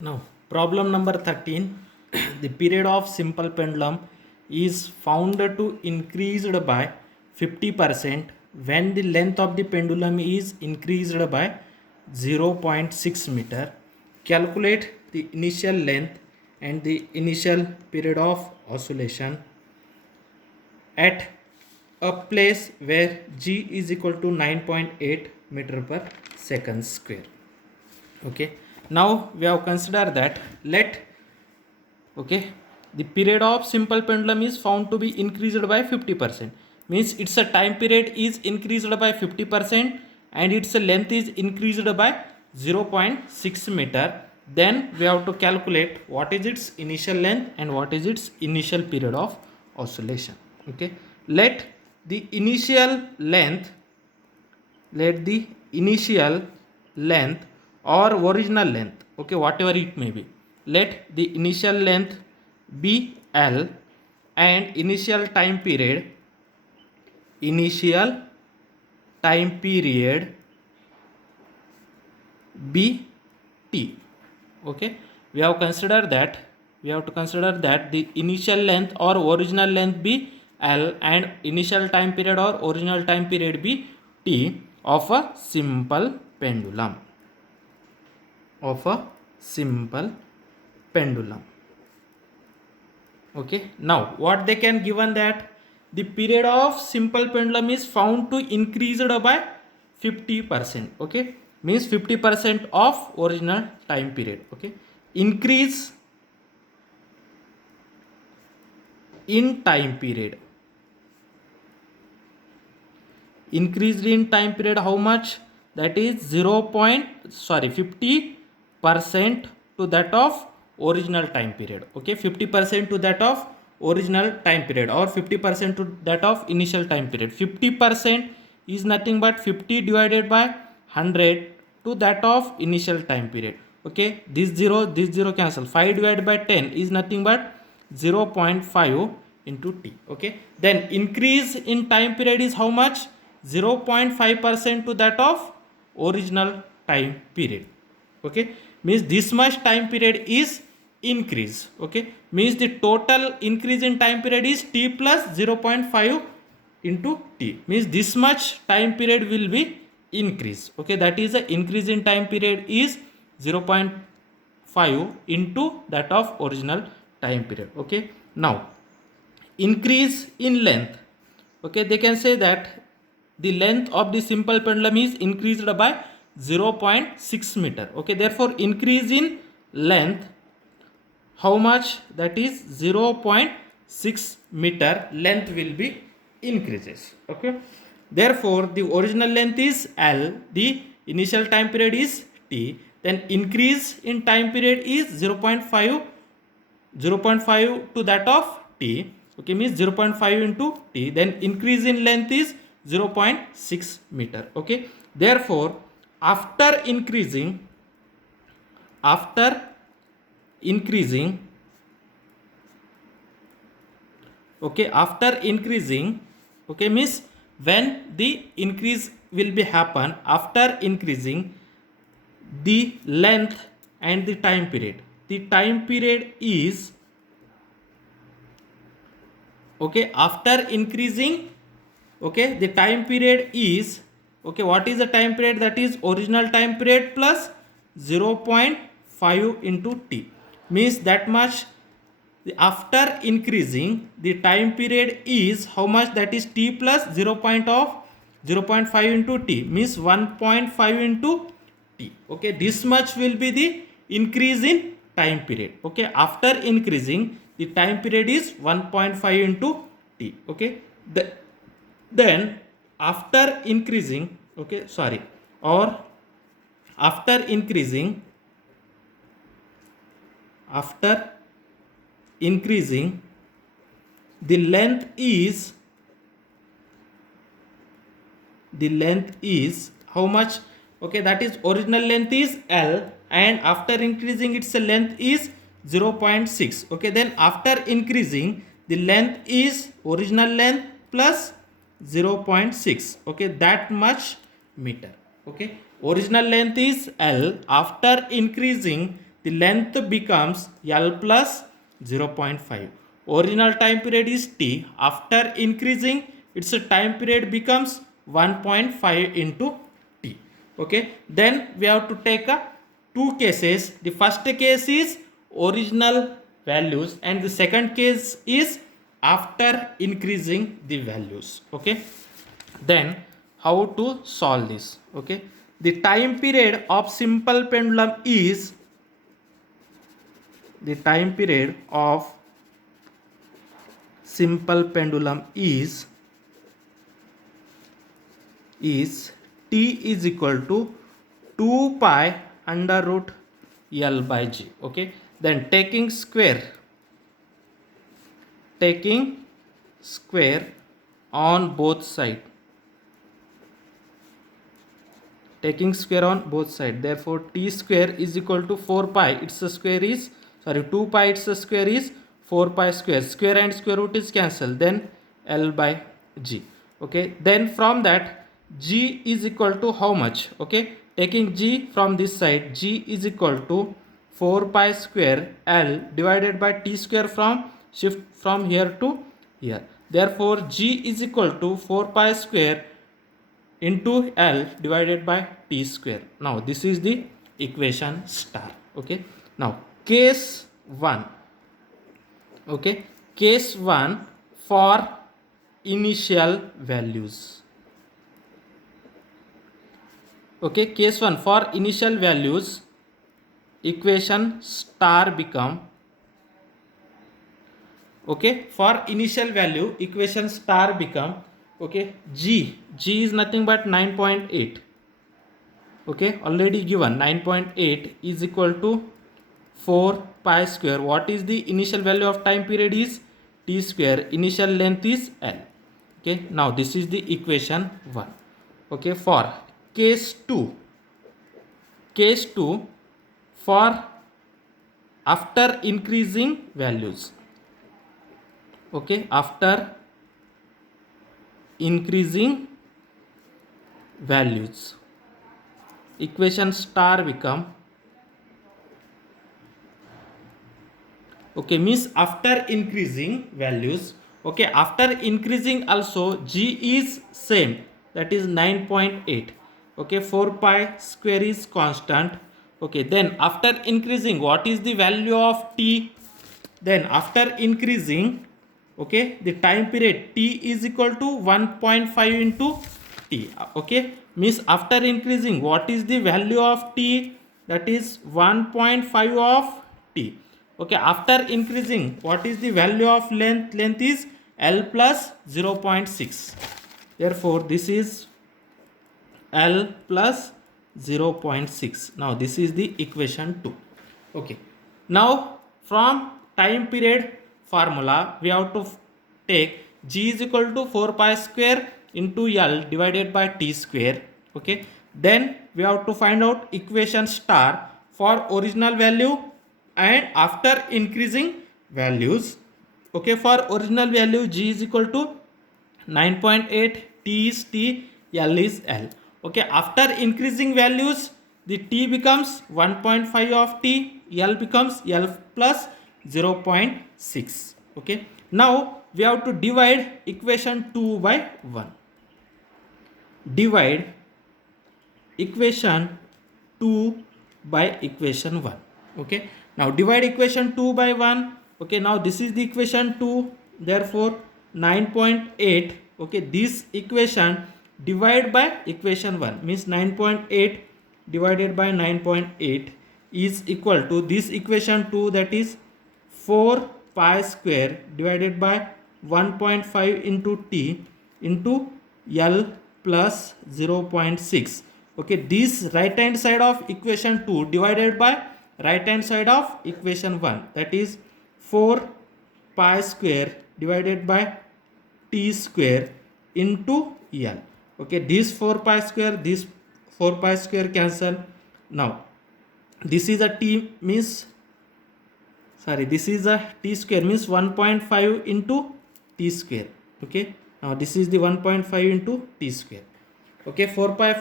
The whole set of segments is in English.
Now, problem number 13. The period of simple pendulum is found to increased by 50% when the length of the pendulum is increased by 0.6 meter. Calculate the initial length and the initial period of oscillation at a place where G is equal to 9.8 meter per second square. Okay, now we have considered that the period of simple pendulum is found to be increased by 50%, means its a time period is increased by 50% and its length is increased by 0.6 meter. Then we have to calculate what is its initial length and what is its initial period of oscillation. Okay, let the initial length or original length, okay, whatever it may be, let the initial length be L and initial time period be T. Okay, we have to consider that the initial length or original length be L and initial time period or original time period be T of a simple pendulum. Okay, now what they can given that the period of simple pendulum is found to increased by 50%. Okay, means 50% of original time period. Okay, increase in time period, increased in time period how much? That is 50% to that of original time period. Okay, 50% to that of original time period or 50% to that of initial time period. 50% is nothing but 50 divided by 100 to that of initial time period. Okay, this 0 cancel. 5 divided by 10 is nothing but 0.5 into T. Okay, then increase in time period is how much? 0.5% to that of original time period. Okay, means this much time period is increase. Okay, means the total increase in time period is T plus 0.5 into T, means this much time period will be increase. Okay, that is the increase in time period is 0.5 into that of original time period. Okay, now increase in length. Okay, they can say that the length of the simple pendulum is increased by 0.6 meter. Okay, therefore increase in length how much? That is 0.6 meter length will be increases. Okay, therefore the original length is L, the initial time period is T, then increase in time period is 0.5 to that of T. Okay, means 0.5 into T, then increase in length is 0.6 meter. Okay, therefore after increasing okay, means when the increase will be happen after increasing the length and the time period is okay, after increasing, okay, the time period is okay, what is the time period? That is original time period plus 0.5 into T, means that much. After increasing the time period is how much? That is T plus 0.5 into T, means 1.5 into T. Okay, this much will be the increase in time period. Okay, after increasing the time period is 1.5 into T. Okay, then after increasing, okay, sorry, or after increasing the length is how much? Okay, that is original length is L and after increasing its length is 0.6. okay, then after increasing the length is original length plus 0.6. okay, that much meter. Okay, original length is L, after increasing the length becomes L plus 0.5. Original time period is T. After increasing, its time period becomes 1.5 into T. Okay, then we have to take a two cases. The first case is original values and the second case is after increasing the values. Okay, then how to solve this? Okay, the time period of simple pendulum is T is equal to 2 pi under root L by G. Okay, then taking square on both side, therefore T square is equal to 4 pi, its square is 2 pi, its square is 4 pi square, square and square root is cancelled, then L by G. Okay, then from that G is equal to how much? Okay, taking G from this side, G is equal to 4 pi square L divided by T square from shift from here to here. Therefore G is equal to 4 pi square into L divided by T square. Now this is the equation star. Okay, now case 1. Okay, case 1 for initial values. Okay, case 1 for initial values, equation star become, okay, for initial value equation star become, okay, G is nothing but 9.8. okay, already given 9.8 is equal to 4 pi square. What is the initial value of time period is T square, initial length is L. Okay, now this is the equation 1. Okay, for case 2 for after increasing values. Okay, after increasing values, equation star become, okay, means after increasing values. Okay, after increasing also G is same, that is 9.8. okay, 4 pi square is constant. Okay, then after increasing, what is the value of T? Then after increasing, okay, the time period T is equal to 1.5 into T. Okay, means after increasing, what is the value of T? That is 1.5 of T. Okay, after increasing, what is the value of length? Length is L plus 0.6. therefore this is L plus 0.6. now this is the equation 2. Okay, now from time period formula we have to take G is equal to 4 pi square into L divided by T square. Okay, then we have to find out equation star for original value and after increasing values. Okay, for original value G is equal to 9.8, T is T, L is L. Okay, after increasing values the T becomes 1.5 of T, L becomes L plus 0.6. okay, now we have to divide equation 2 by 1. Divide equation 2 by equation 1. Okay, now divide equation 2 by 1. okay, now this is the equation 2, therefore 9.8. okay, this equation divide by equation 1 means 9.8 divided by 9.8 is equal to this equation 2, that is 4 pi square divided by 1.5 into T into L plus 0.6. okay, this right hand side of equation 2 divided by right hand side of equation 1, that is 4 pi square divided by T square into L. okay, this 4 pi square, this 4 pi square cancel. now this is a T means, this is a T square means 1.5 into T square. okay, now this is the 1.5 into T square. okay, 4 pi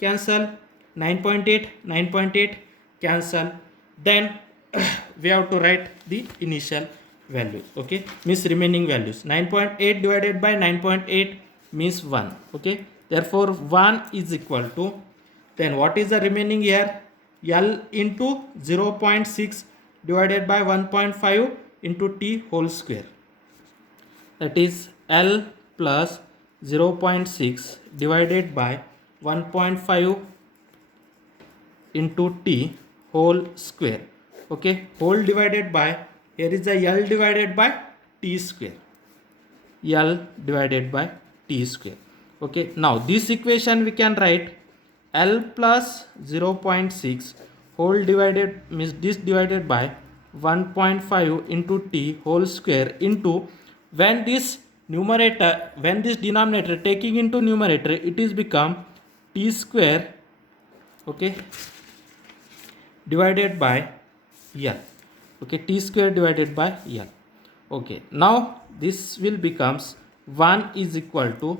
cancel, 9.8 cancel. then we have to write the initial values. Okay, means remaining values. 9.8 divided by 9.8 means 1. Okay, therefore 1 is equal to, then what is the remaining here? L into 0.6 divided by 1.5 into t whole square, that is L plus 0.6 divided by 1.5 into t whole square. Okay, whole divided by, here is the L divided by t square, L divided by t square. Okay, now this equation we can write L plus 0.6 whole divided, means this divided by 1.5 into t whole square into, when this numerator, when this denominator taking into numerator, it is become t square, okay, divided by L. Okay, t square divided by L. Okay, now this will becomes 1 is equal to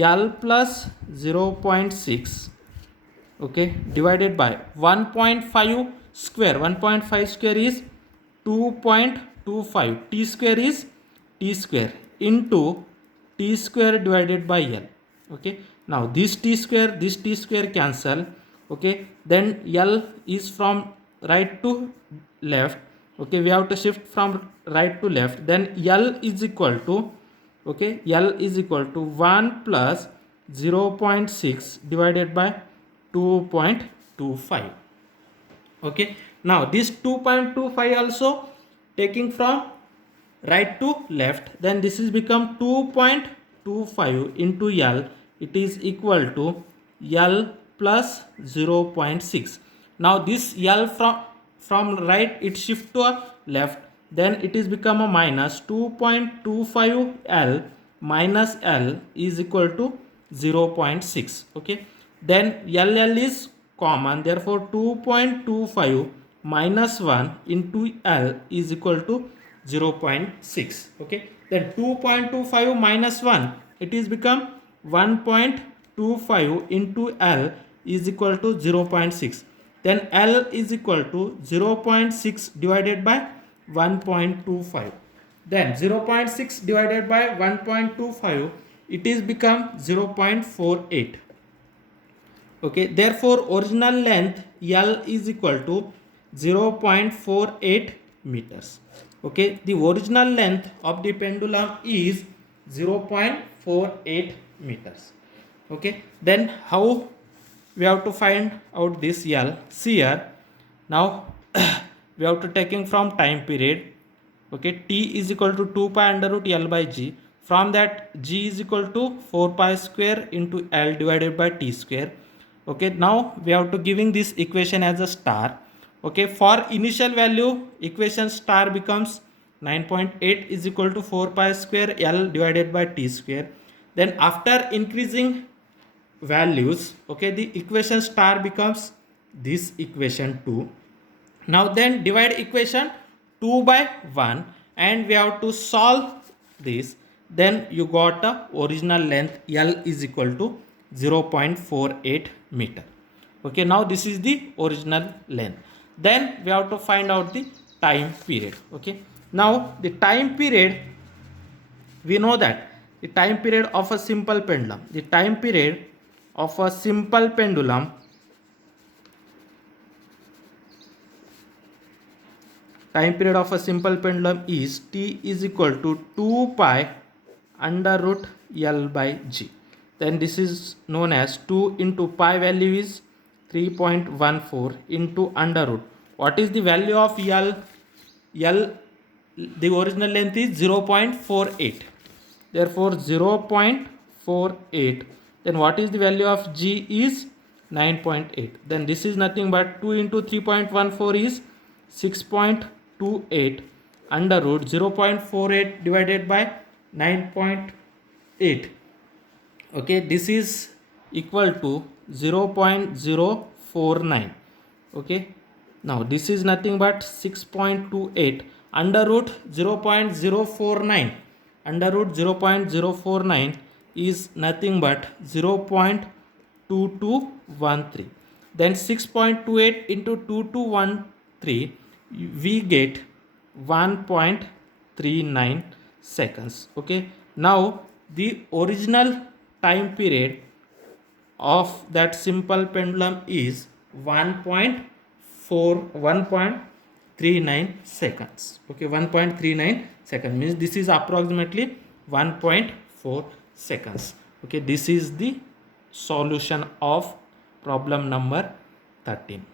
L plus 0.6, okay, divided by 1.5 square. 1.5 square is 2.25. T square is t square into t square divided by L. Okay, now this t square cancel. Okay, then L is from right to left. Okay, we have to shift from right to left. Then L is equal to, okay, L is equal to 1 plus 0.6 divided by 2.25. Okay, now this 2.25 also taking from right to left, then this is become 2.25 into L, it is equal to L plus 0.6. Now this L from right it shift to a left, then it is become a minus 2.25 L minus L is equal to 0.6. Okay, then LL is common, therefore 2.25 minus 1 into L is equal to 0.6. Okay, then 2.25 minus 1, it is become 1.25 into L is equal to 0.6. Then L is equal to 0.6 divided by 1.25. Then 0.6 divided by 1.25, it is become 0.48. Okay, therefore original length L is equal to 0.48 meters. Okay, the original length of the pendulum is 0.48 meters. Okay, then how we have to find out this L? See here, now we have to taking from time period. Okay, t is equal to 2 pi under root L by g. From that, g is equal to 4 pi square into L divided by t square. Okay, now we have to giving this equation as a star. Okay, for initial value, equation star becomes 9.8 is equal to 4 pi square L divided by t square. Then after increasing values, okay, the equation star becomes this equation 2. Now then divide equation 2 by 1 and we have to solve this. Then you got a original length L is equal to 0.48 meter. Okay, now this is the original length. Then we have to find out the time period. Okay, now the time period, we know that the time period of a simple pendulum, the time period of a simple pendulum, time period of a simple pendulum is t is equal to 2 pi under root L by g. Then this is known as 2 into pi value is 3.14 into under root. What is the value of L? L, the original length is 0.48. Therefore 0.48. Then what is the value of G is 9.8. Then this is nothing but 2 into 3.14 is 6.28 under root 0.48 divided by 9.8. Okay, this is equal to 0.049. Okay, now this is nothing but 6.28 under root 0.049. Under root 0.049 is nothing but 0.2213. Then 6.28 into 2213 3, we get 1.39 seconds. Okay, now the original time period of that simple pendulum is 1.39 seconds. Okay, 1.39 seconds means this is approximately 1.4 seconds. Okay, this is the solution of problem number 13.